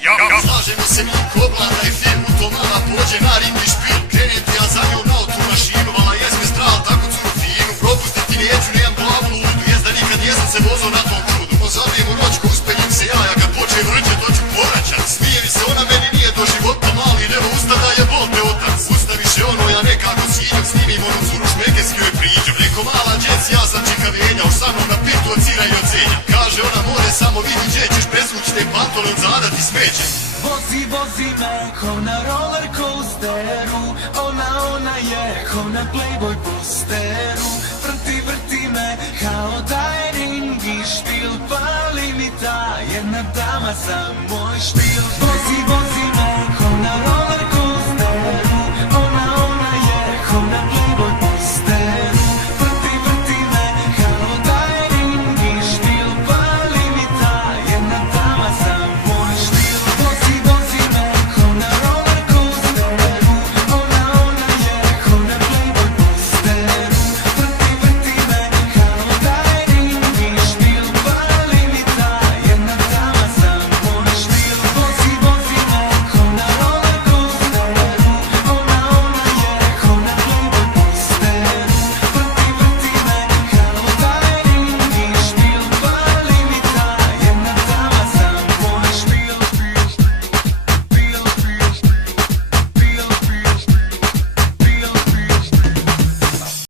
Slažemo se mi ko vlada i firmu, to mala pođe na ring i špil. Krenem ti ja za njom na otu mašinu, vala jes me stral, tako curu finu. Propustiti neću, nemam glavu ludu, jes da nikad jesam se vozao na tom krudu. Zabijem u ročku, uspenjem se ja kad počnem vrđe, to ću poraćat. Smije mi se, ona meni nije do života mali, nema usta da je bol te otac. Usta više ono, ja nekako svinjak, snimim onu curu šmeke s njoj priđem. Reko mala džec, ja sam čikavenja, už sa mnom na pitu od sira i od zenja. Kaže ona more, samo vidi gdje ćeš presvući te pantole od zada ti smeće. Vozi, vozi me ko na roller coasteru, ona je ko na Playboy posteru. Vrti, vrti me kao Daring i špil, pali mi ta jedna dama za moj špil.